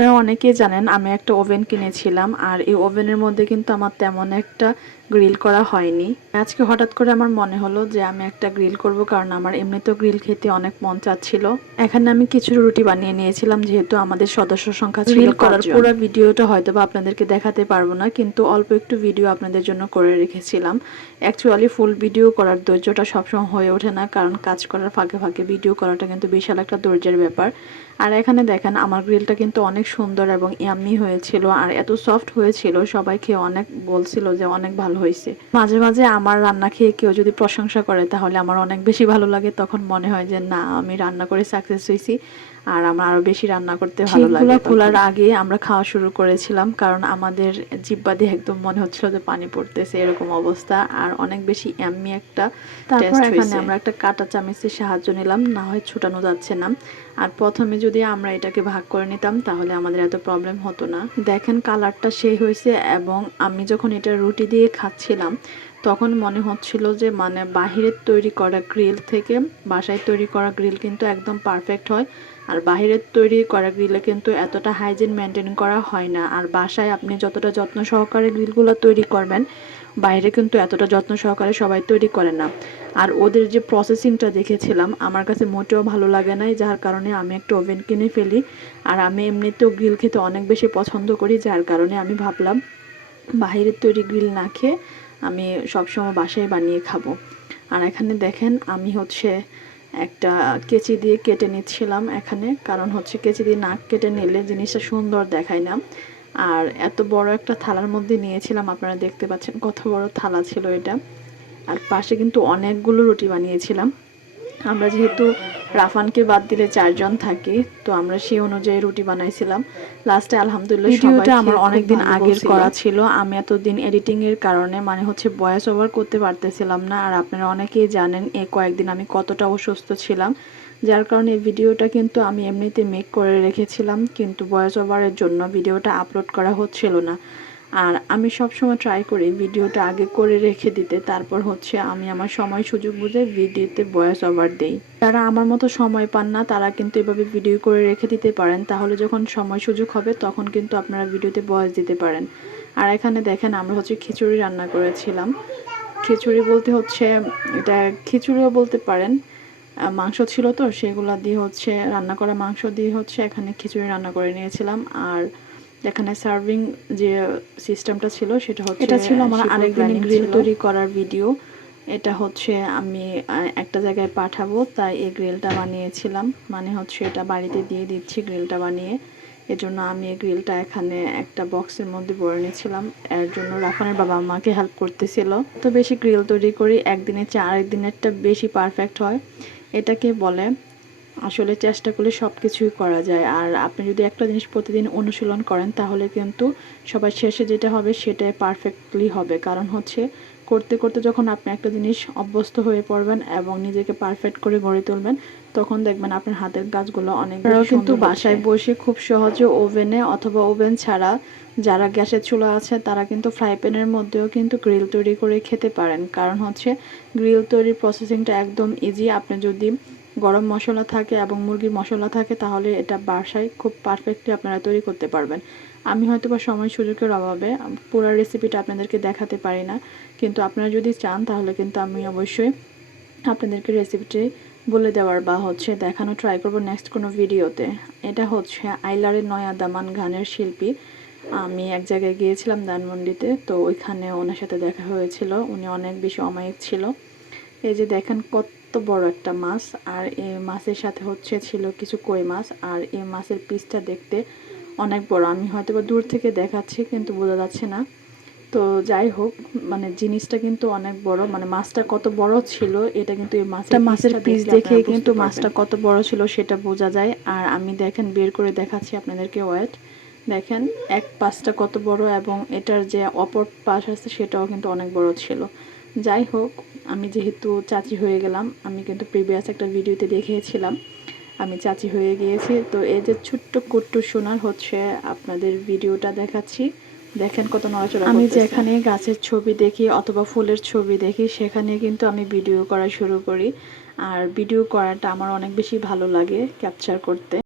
Well, অনেকেই জানেন আমি একটা ওভেন কিনেছিলাম আর এই ওভেনের মধ্যে কিন্তু আমার তেমন একটা গ্রিল করা হয়নি। আজকে হঠাৎ করে আমার মনে হলো যে আমি একটা গ্রিল করব কারণ আমার এমনিতেও গ্রিল খেতে অনেক মন চাচ্ছিল। এখানে আমি কিছু রুটি বানিয়ে নিয়েছিলাম যেহেতু আমাদের সদস্য সংখ্যা গ্রিল করার পুরো ভিডিওটা হয়তো বা আপনাদেরকে দেখাতে পারব না কিন্তু অল্প একটু ভিডিও আপনাদের জন্য করে রেখেছিলাম। অ্যাকচুয়ালি ফুল ভিডিও করার ধৈর্যটা সবসময় হয়ে ওঠে না কারণ কাজ করার ফাঁকে ফাঁকে ভিডিও করাটা কিন্তু বিশাল একটা ধৈর্যের ব্যাপার। আর এখানে দেখেন আমার গ্রিলটা কিন্তু অনেক সুন্দর এবং ইয়াম্মি হয়েছিল আর এত সফট হয়েছিল, সবাই খেয়ে অনেক বলছিল যে অনেক ভালো হয়েছে। মাঝে মাঝে আমার রান্না খেয়ে কেউ যদি প্রশংসা করে তাহলে আমার অনেক বেশি ভালো লাগে, তখন মনে হয় যে না, আমি রান্না করে সাকসেস হয়েছি। আর আমার আরও বেশি রান্না করতে ভালো লাগে খোলার আগে আমরা খাওয়া শুরু করেছিলাম কারণ আমাদের জিব্বা দিয়ে একদম মনে হচ্ছিল যে পানি পড়তেছে এরকম অবস্থা। আর অনেক বেশি এমনি একটা তারপর এখানে আমরা একটা কাঁটা চামচের সাহায্য নিলাম না হয় ছুটানো যাচ্ছে না। আর প্রথমে যদি আমরা এটাকে ভাগ করে নিতাম তাহলে আমাদের এত প্রবলেম হতো না। দেখেন কালারটা সেই হয়েছে এবং আমি যখন এটা রুটি দিয়ে খাচ্ছিলাম তখন মনে হচ্ছিল যে মানে বাহিরের তৈরি করা গ্রিল থেকে বাসায় তৈরি করা গ্রিল কিন্তু একদম পারফেক্ট হয়। আর বাহিরের তৈরি করা গ্রিলে কিন্তু এতটা হাইজিন মেনটেন করা হয় না। আর বাসায় আপনি যতটা যত্ন সহকারে গ্রিলগুলো তৈরি করবেন, বাইরে কিন্তু এতটা যত্ন সহকারে সবাই তৈরি করে না। আর ওদের যে প্রসেসিংটা দেখেছিলাম, আমার কাছে মোটেও ভালো লাগে নাই, যার কারণে আমি একটা ওভেন কিনে ফেলি। আর আমি এমনিতেও গ্রিল খেতে অনেক বেশি পছন্দ করি, যার কারণে আমি ভাবলাম, বাহিরের তৈরি গ্রিল না খেয়ে আমি সবসময় বাসায় বানিয়ে খাব। আর এখানে দেখেন, আমি হচ্ছে একটা কেচি দিয়ে কেটে নিচ্ছিলাম এখানে। কারণ হচ্ছে কেচি দিয়ে নাক কেটে নিলে জিনিসটা সুন্দর দেখায় না। আর এত বড় একটা থালার মধ্যে নিয়েছিলাম, আপনারা দেখতে পাচ্ছেন কত বড় থালা ছিল এটা। আর পাশে কিন্তু অনেকগুলো রুটি বানিয়েছিলাম। আমরা যেহেতু রাফানকে বাদ দিলে চারজন থাকি তো আমরা সেই অনুযায়ী রুটি বানাইছিলাম। লাস্টে আলহামদুলিল্লাহ ভিডিওটা আমার আমার অনেক অনেকদিন দিন আগের করা ছিল। আমি এতদিন এডিটিং এর কারণে মানে হচ্ছে ভয়েস ওভার করতে পারতেছিলাম না। আর আপনারা অনেকেই জানেন এই কয়েকদিন আমি কতটা অসুস্থ ছিলাম। যার কারণে এই ভিডিওটা কিন্তু আমি এমনিতে মেক করে রেখেছিলাম কিন্তু ভয়েস ওভারের জন্য ভিডিওটা আপলোড করা হচ্ছিল না। আর আমি সবসময় ট্রাই করি ভিডিওটা আগে করে রেখে দিতে, তারপর হচ্ছে আমি আমার সময় সুযোগ বুঝে ভিডিওতে ভয়েস ওভার দেই। যারা আমার মতো সময় পান না, তারা কিন্তু এভাবে ভিডিও করে রেখে দিতে পারেন। তাহলে যখন সময় সুযোগ হবে, তখন কিন্তু আপনারা ভিডিওতে ভয়েস দিতে পারেন। আর এখানে দেখেন, আমরা হচ্ছে খিচুড়ি রান্না করেছিলাম। খিচুড়ি বলতে হচ্ছে, এটা খিচুড়িও বলতে পারেন মাংস ছিল তো, সেগুলো দিয়ে হচ্ছে, রান্না করা মাংস দিয়ে হচ্ছে এখানে খিচুড়ি রান্না করে নিয়েছিলাম। আর এখানে সার্ভিং যে সিস্টেমটা ছিল সেটা হচ্ছে এটা ছিল আমার আরেকদিনের planning তৈরি করার ভিডিও এটা হচ্ছে আমি একটা জায়গায় পাঠাবো তাই এই গ্রিলটা বানিয়েছিলাম। মানে হচ্ছে এটা বাড়িতে দিয়ে দিচ্ছি গ্রিলটা বানিয়ে। এজন্য আমি এই গ্রিলটা এখানে একটা বক্সের মধ্যে ভরে নিয়েছিলাম। এর জন্য রাফানের বাবা আমাকে হেল্প করতেছিল। তো বেশি গ্রিল তৈরি করি একদিনের চেয়ে আরেকদিনেরটা বেশি পারফেক্ট হয়। এটাকে বলে আসলে চেষ্টা করলে সব কিছুই করা যায়। আর আপনি যদি একটা জিনিস প্রতিদিন অনুশীলন করেন তাহলে কিন্তু সবার শেষে যেটা হবে সেটাই পারফেক্টলি হবে। কারণ হচ্ছে করতে করতে যখন আপনি একটা জিনিস অভ্যস্ত হয়ে পড়বেন এবং নিজেকে পারফেক্ট করে গড়ে তুলবেন তখন দেখবেন আপনার হাতের কাজগুলো অনেক কিন্তু বাসায় বসে খুব সহজে ওভেনে অথবা ওভেন ছাড়া যারা গ্যাসের চুলা আছে তারা কিন্তু ফ্রাই প্যানের মধ্যেও কিন্তু গ্রিল তৈরি করে খেতে পারেন। কারণ হচ্ছে গ্রিল তৈরির প্রসেসিংটা একদম ইজি আপনি যদি গরম মশলা থাকে এবং মুরগির মশলা থাকে, তাহলে এটা বাসায় খুব পারফেক্টলি আপনারা তৈরি করতে পারবেন। আমি হয়তো বা সময় সুযোগের অভাবে পুরো রেসিপিটা আপনাদেরকে দেখাতে পারি না, কিন্তু আপনারা যদি চান, তাহলে কিন্তু আমি অবশ্যই আপনাদেরকে রেসিপিটি বলে দেওয়ার বা হচ্ছে দেখানো ট্রাই করব নেক্সট কোনো ভিডিওতে এটা হচ্ছে আইলারের নয়া দামান গানের শিল্পী। আমি এক জায়গায় গিয়েছিলাম ধানমন্ডিতে, তো ওইখানে ওনার সাথে দেখা হয়েছিল। উনি অনেক বেশি অমায়িক ছিল। এই যে দেখেন কত বড় একটা মাছ। আর এই মাছের সাথে হচ্ছে ছিল কিছু কই মাছ। আর এই মাছের পিসটা দেখতে অনেক বড়। আমি হয়তো বা দূর থেকে দেখাচ্ছি কিন্তু বোঝা যাচ্ছে না। তো যাই হোক মানে জিনিসটা কিন্তু অনেক বড়। মানে মাছটা কত বড় ছিল এটা কিন্তু এই মাছটা মাছের পিস দেখে কিন্তু মাছটা কত বড় ছিল সেটা বোঝা যায়। আর আমি দেখেন বের করে দেখাচ্ছি আপনাদেরকে ওয়েট। দেখেন এক পাশটা কত বড় এবং এটার যে অপর পাশ আছে সেটাও কিন্তু অনেক বড় ছিল। যাই হোক আমি যেহেতু চাচি হয়ে গেলাম আমি কিন্তু প্রিভিয়াস একটা ভিডিওতে দেখিয়েছিলাম। আমি চাচি হয়ে গিয়েছি তো এই যে ছোট্ট কুট্টু সোনার হচ্ছে আপনাদের ভিডিওটা দেখাচ্ছি। দেখেন কত নড়াচড়া আমি যেখানে গাছের ছবি দেখি অথবা ফুলের ছবি দেখি সেখানে কিন্তু আমি ভিডিও করা শুরু করি। আর ভিডিও করাটা আমার অনেক বেশি ভালো লাগে ক্যাপচার করতে।